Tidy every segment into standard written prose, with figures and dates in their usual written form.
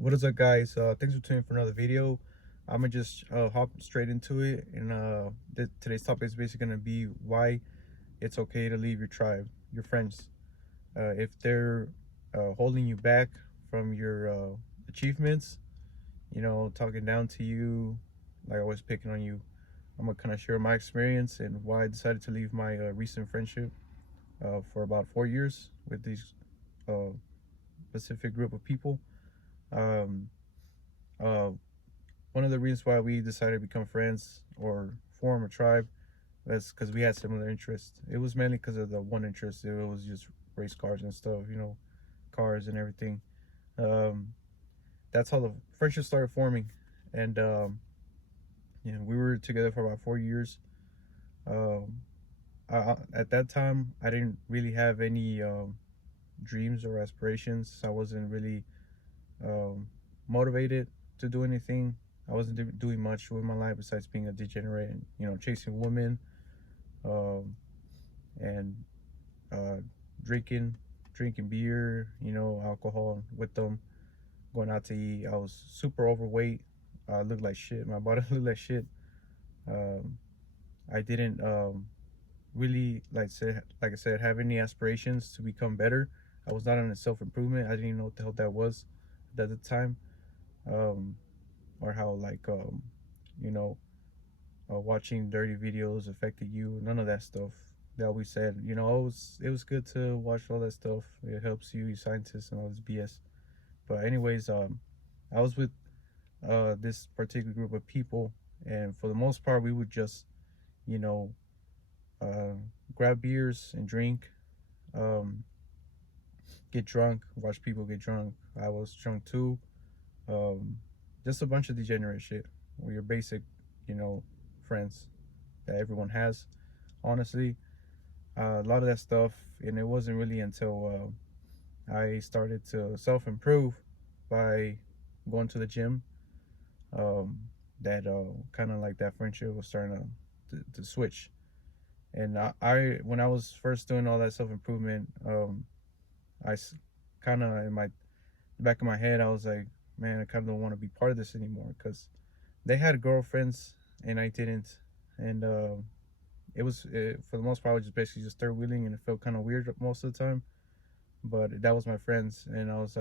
What is up, guys? Thanks for tuning in for another video. I'm gonna just hop straight into it, and today's topic is basically gonna be why it's okay to leave your tribe, your friends, if they're holding you back from your achievements. Talking down to you, like always picking on you. I'm gonna kind of share my experience and why I decided to leave my recent friendship for about 4 years with these uh, specific group of people. Um, uh, One of the reasons why we decided to become friends or form a tribe was because we had similar interests. It was mainly because of the one interest. It was just race cars and stuff, cars and everything. Um, that's how the friendship started forming. And, we were together for about 4 years. Um, at that time, I didn't really have any dreams or aspirations. I wasn't really um, motivated to do anything. I wasn't doing much with my life besides being a degenerate and chasing women, um, and uh, drinking, drinking beer, alcohol with them, going out to eat. I was super overweight. I looked like shit. My body looked like shit. Um, I didn't really like I said have any aspirations to become better. I was not on a self improvement. I didn't even know what the hell that was at the time. Um, or how you know watching dirty videos affected you. None of that stuff. They always said, it was good to watch all that stuff. It helps you scientists and all this BS. But anyways, I was with this particular group of people, and for the most part we would just you know uh, grab beers and drink, um, get drunk, watch people get drunk. I was drunk too. um, just a bunch of degenerate shit. We're your basic, you know friends that everyone has, honestly. A lot of that stuff, and it wasn't really until I started to self improve by going to the gym, um, that kind of like that friendship was starting to switch. And when I was first doing all that self improvement, I kind of in my the back of my head, I was like, man, I kind of don't want to be part of this anymore because they had girlfriends and I didn't, and for the most part, I was just basically just third wheeling, and it felt kind of weird most of the time. But that was my friends, and I was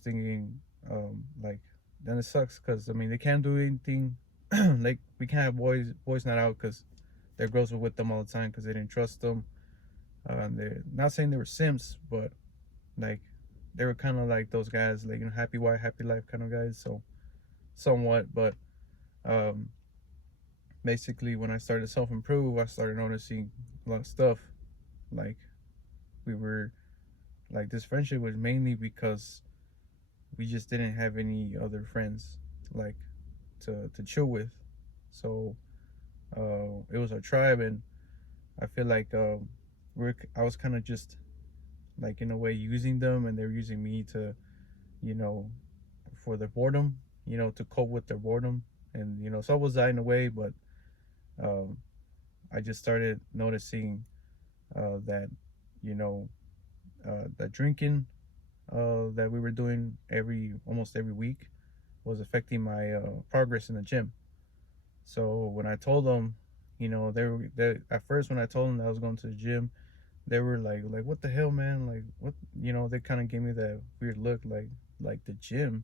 thinking, like, then it sucks because I mean they can't do anything. Like we can't have boys not out because their girls were with them all the time because they didn't trust them. They're not saying they were simps, but like they were kind of like those guys, like happy wife, happy life kind of guys. So somewhat, but um, basically when I started self improve, I started noticing a lot of stuff. Like we were like this friendship was mainly because we just didn't have any other friends like to chill with. So it was our tribe, and I feel like I was kind of just like in a way using them, and they were using me to you know for their boredom, to cope with their boredom, and so was I in a way, but um, I just started noticing that you know that drinking that we were doing almost every week was affecting my progress in the gym. So when I told them, they at first when I told them that I was going to the gym, they were like what the hell, man? Like what? They kind of gave me that weird look, like the gym,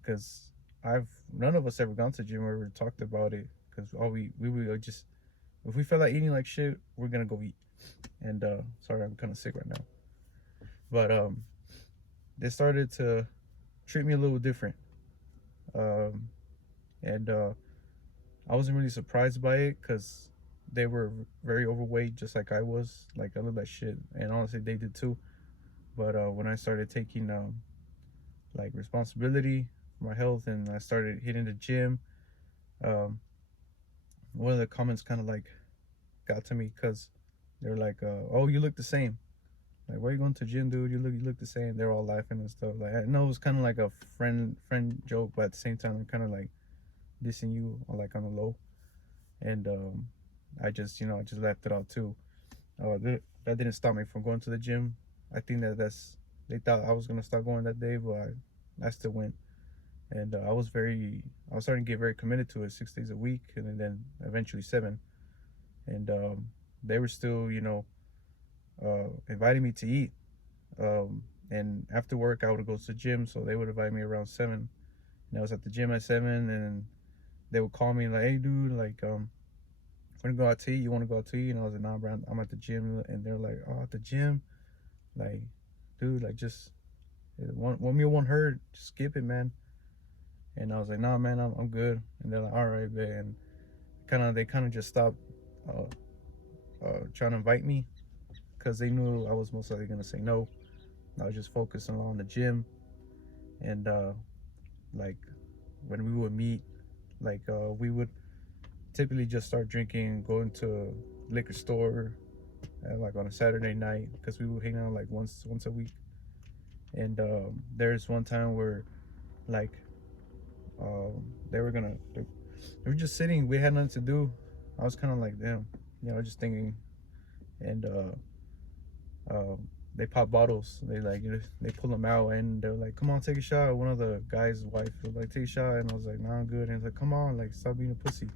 because I've none of us ever gone to the gym or ever talked about it, because all we would just if we felt like eating like shit, we're gonna go eat. And sorry, I'm kind of sick right now, but they started to treat me a little different. Um, and I wasn't really surprised by it because they were very overweight, just like I was. Like I looked like shit, and honestly, they did too. But when I started taking like responsibility for my health and I started hitting the gym, um, one of the comments kind of like got to me because they're like, "Oh, you look the same. Like, why are you going to the gym, dude? You look the same." They're all laughing and stuff. Like I know it was kind of like a friend joke, but at the same time, I'm kind of like dissing you like on the low. And I just left it out too. That didn't stop me from going to the gym. I think that's they thought I was gonna start going that day, but I still went. And I was starting to get very committed to it, 6 days a week, and then eventually seven. And they were still, inviting me to eat. And after work, I would go to the gym, so they would invite me around seven. And I was at the gym at seven, and they would call me like, "Hey, dude, like, want to go out to eat? You want to go out to eat?" And I was like, "Nah, bro, I'm at the gym." And they're like, "Oh, at the gym, like, dude, like, just one meal won't hurt. Just skip it, man." And I was like, "Nah, man, I'm good." And they're like, "All right, man." And they kind of just stopped uh, trying to invite me because they knew I was most likely gonna say no. I was just focusing on the gym, and like when we would meet, like we would typically just start drinking, going to a liquor store, like on a Saturday night because we would hang out like once a week. And there's one time where like they were gonna they were just sitting. We had nothing to do. I was kind of like, damn, just thinking. And they pop bottles. They like, they pull them out, and they're like, "Come on, take a shot." One of the guys' wife was like, "Take a shot," and I was like, "Nah, I'm good." And he's like, "Come on, like, stop being a pussy."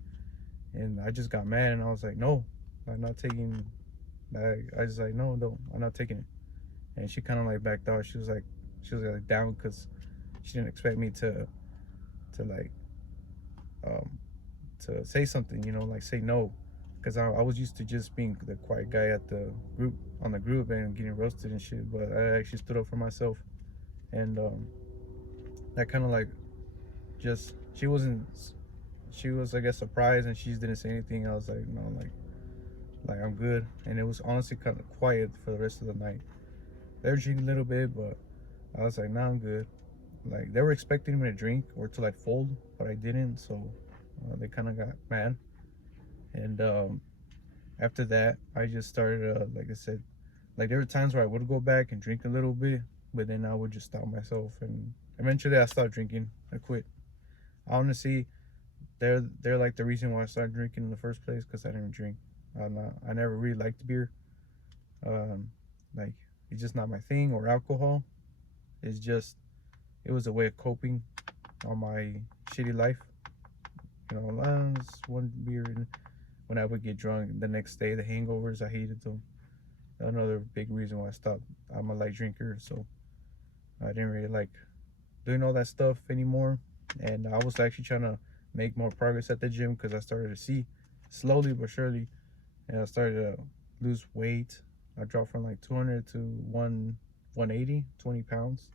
And I just got mad, and I was like, "No, I'm not taking." I was like, "No, no, I'm not taking it." And she kind of like backed out. She was like down because she didn't expect me to like um to say something, like say no, because I was used to just being the quiet guy at the group on the group and getting roasted and shit. But I actually stood up for myself, and that kind of like just she wasn't. She was, I guess, surprised, and she just didn't say anything. I was like, no, like I'm good, and it was honestly kind of quiet for the rest of the night. They were drinking a little bit, but I was like, nah, I'm good. Like they were expecting me to drink or to like fold, but I didn't, so they kind of got mad. And after that, I just started, like I said, like there were times where I would go back and drink a little bit, but then I would just stop myself, and eventually I stopped drinking. I quit. Honestly, they're like the reason why I started drinking in the first place because I didn't drink. I never really liked beer. Um, like it's just not my thing, or alcohol. It's just it was a way of coping on my shitty life. Just one beer, and when I would get drunk the next day, the hangovers, I hated them. Another big reason why I stopped. I'm a light drinker, so I didn't really like doing all that stuff anymore. And I was actually trying to make more progress at the gym because I started to see slowly but surely, and I started to lose weight. I dropped from like 200 to 180, 20 pounds.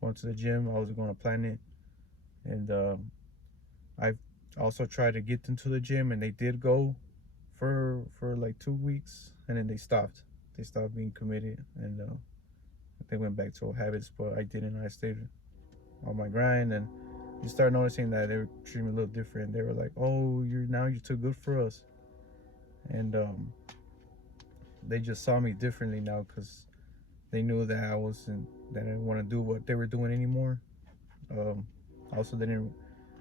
Went to the gym. I was going to Planet, and I've also tried to get them to the gym, and they did go for like 2 weeks, and then they stopped. They stopped being committed, and they went back to old habits. But I didn't. I stayed on my grind, and you start noticing that they were treating me a little different. They were like, "Oh, you're too good for us," and they just saw me differently now because they knew that that I didn't want to do what they were doing anymore. Also, they didn't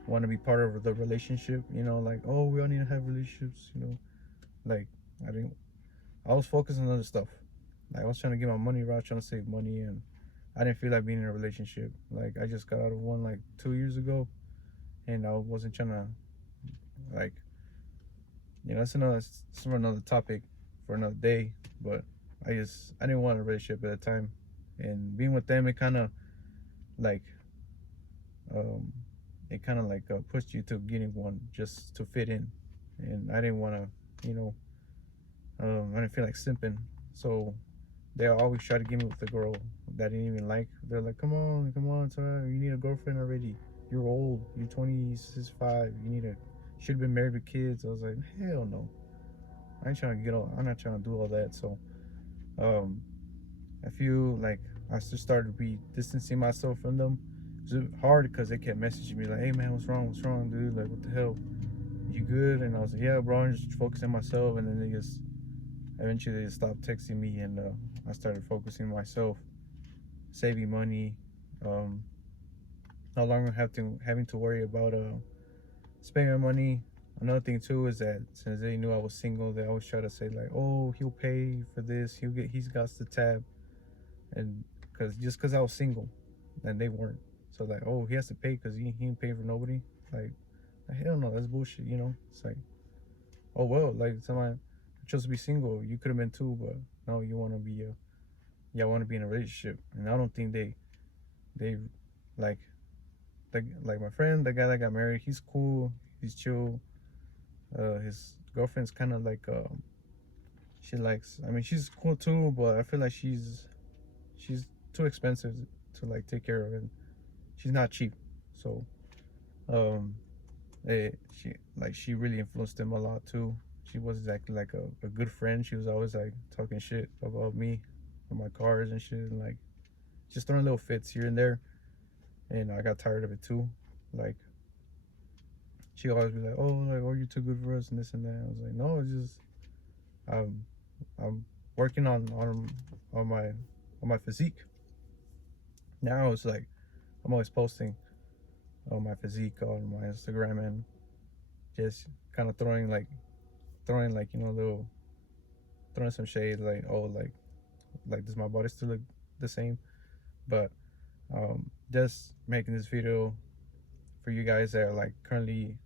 want to be part of the relationship. Like, oh, we all need to have relationships. Like I didn't. I was focused on other stuff. Like I was trying to get my money right, trying to save money, and I didn't feel like being in a relationship. Like I just got out of one like 2 years ago, and I wasn't trying to like that's another topic for another day. But I didn't want a relationship at the time, and being with them, like um it kind of like pushed you to getting one just to fit in, and I didn't want to, I didn't feel like simping, so they always try to get me with a girl that I didn't even like. They're like, come on, Tara, you need a girlfriend already. You're old. You're 25. Should have been married with kids. I was like, hell no. I'm not trying to do all that. So, um, I feel like I just started to be distancing myself from them. It was hard because they kept messaging me like, "Hey man, what's wrong? What's wrong, dude? Like, what the hell? You good?" And I was like, "Yeah, bro. I'm just focusing on myself." And then eventually they stopped texting me, and I started focusing on myself, saving money, um, no longer having to worry about spending money. Another thing too is that since they knew I was single, they always try to say like, "Oh, he'll pay for this. He's got the tab," and because I was single, and they weren't. So like, oh, he has to pay because he ain't paying for nobody. Like, hell no, that's bullshit. It's like, oh well, like someone chose to be single. You could have been too, but no, you want to be yeah, want to be in a relationship. And I don't think they like like my friend, the guy that got married. He's cool. He's chill. His girlfriend's kind of like she likes. I mean, she's cool too, but I feel like she's too expensive to like take care of, and she's not cheap. So um, she really influenced him a lot too. She was exactly like a good friend. She was always like talking shit about me and my cars and shit, and like just throwing little fits here and there. And I got tired of it too. Like she always be like, "Oh, like, oh, you're too good for us," and this and that. I was like, "No, it's just I'm I'm working on my physique." Now it's like I'm always posting on my physique on my Instagram and just kind of throwing like little throwing some shade like, oh, like does my body still look the same? But just making this video for you guys that are like currently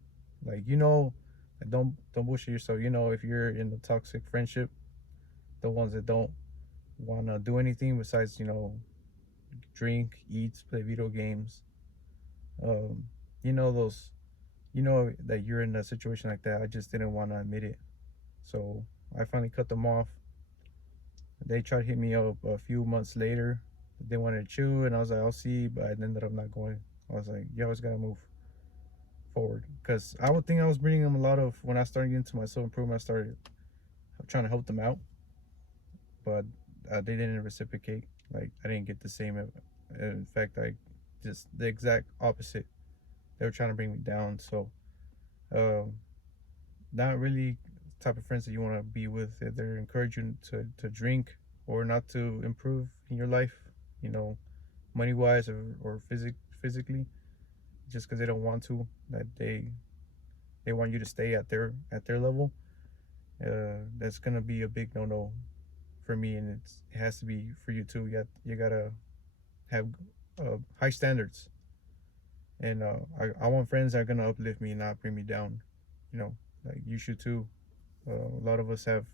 like like, don't bullshit yourself. If you're in a toxic friendship, the ones that don't want to do anything besides drink, eat, play video games. um those, that you're in a situation like that. I just didn't want to admit it, so I finally cut them off. They tried to hit me up a few months later. They wanted to chill, and I was like, I'll see, but I ended up not going. I was like, you always gotta move forward, because I would think I was bringing them a lot of, when I started getting to my self improvement, I started trying to help them out, but they didn't reciprocate. Like, I didn't get the same. In fact, I just the exact opposite. They were trying to bring me down. So, uh, not really the type of friends that you want to be with. They're encouraging to drink or not to improve in your life, you know, money wise or physically, just because they don't want to. That they want you to stay at their level. That's gonna be a big no for me, and it has to be for you too. You gotta have high standards, and I want friends that are gonna uplift me, not bring me down. You know, like you should too. A lot of us have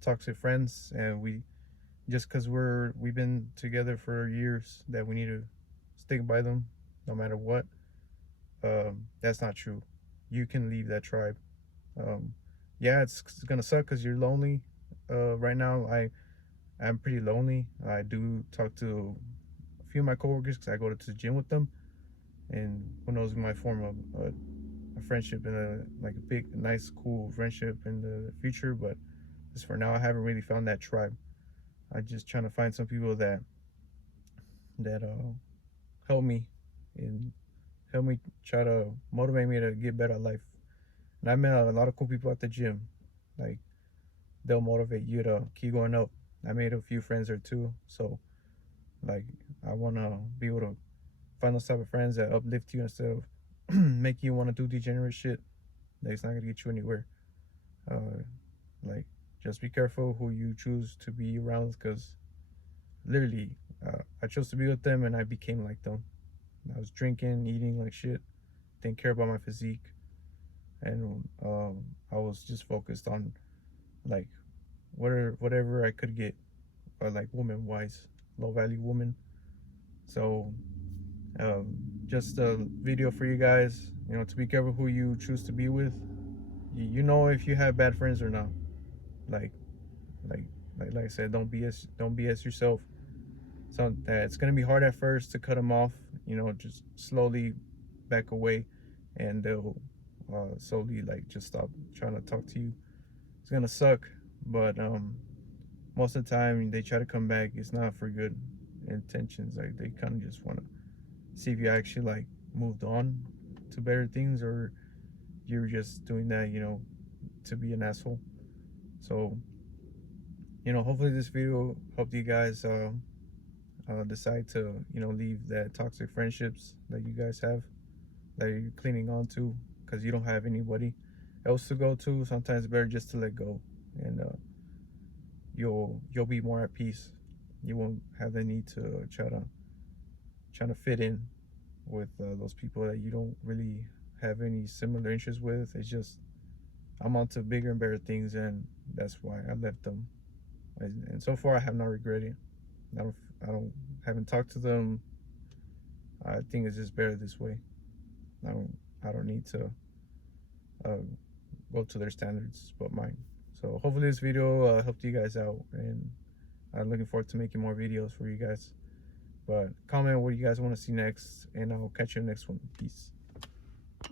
toxic friends, and we just because we've been together for years that we need to stick by them no matter what. That's not true. You can leave that tribe. Um, yeah, it's gonna suck because you're lonely. Right now, I'm pretty lonely. I do talk to a few of my coworkers because I go to the gym with them, and who knows, we might form a friendship and a big, nice, cool friendship in the future. But as for now, I haven't really found that tribe. I'm just trying to find some people that help me and help me try to motivate me to get better at life. And I met a lot of cool people at the gym. Like, they'll motivate you to keep going up. I made a few friends there too. So like, I wanna be able to find those type of friends that uplift you instead of make you want to do degenerate shit. That it's not gonna get you anywhere. Uh, like, just be careful who you choose to be around, because literally, I chose to be with them and I became like them. I was drinking, eating like shit, didn't care about my physique, and I was just focused on like whatever I could get, like woman wise, low value woman. So just a video for you guys, to be careful who you choose to be with. You know if you have bad friends or not. Like like like I said, don't BS yourself. So that it's gonna be hard at first to cut them off. Just slowly back away, and they'll slowly like just stop trying to talk to you. It's gonna suck, but most of the time they try to come back. It's not for good intentions. Like, they kind of just want to see if you actually like moved on to better things, or you're just doing that, to be an asshole. So, hopefully this video helped you guys decide to, leave that toxic friendships that you guys have, that you're clinging on to, because you don't have anybody else to go to. Sometimes it's better just to let go, and you'll be more at peace. You won't have the need to try to fit in. with those people that you don't really have any similar interests with. It's just I'm on to bigger and better things, and that's why I left them. And so far, I have not regretted. I don't. I don't. Haven't talked to them. I think it's just better this way. I don't. I don't need to uh, go to their standards, but mine. So hopefully this video helped you guys out, and I'm looking forward to making more videos for you guys. But comment what you guys want to see next, and I'll catch you in the next one. Peace.